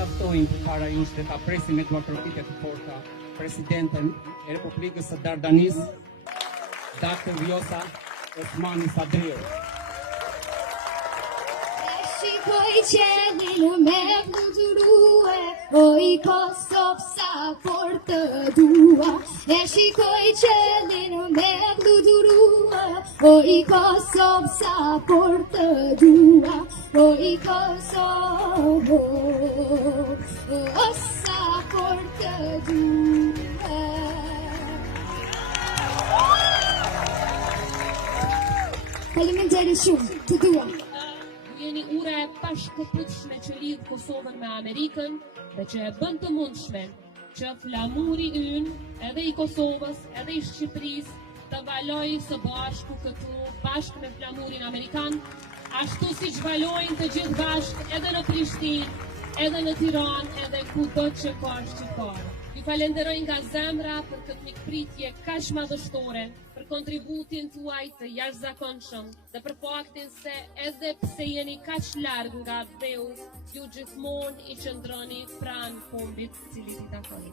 ta ftojnë përpara jush dhe ta presin me demokratike të forta presidenten e Republikës së Dardanisë, Dr. Vjosa Osmani Sadriu. Shikoj qelin me fluturue, oj Kosovë sa por të dua. E shikoj qelin me fluturue, oj Kosovë sa por të dua. Oj Kosovë, sa por të dua. Faleminderit shumë, të dua. Jeni ura e pashkëputshme që lidh Kosovën me Amerikën dhe që e bën të mundshme që flamuri ynë, edhe i Kosovës, edhe i Shqipërisë, të valojë së bashku këtu bashkë me flamurin amerikan, ashtu siç valojnë të gjithë bashkë edhe në Prishtinë, edhe në Tiranë, edhe kudo që ka shqiptar. Ju falenderoj nga zemra për këtë mikpritje kaq madhështore, për kontributin tuaj të jashtëzakonshëm dhe për faktin se edhe pse jeni kaq larg nga dheu, ju gjithmonë i qëndroni pranë kombit cili i takoni.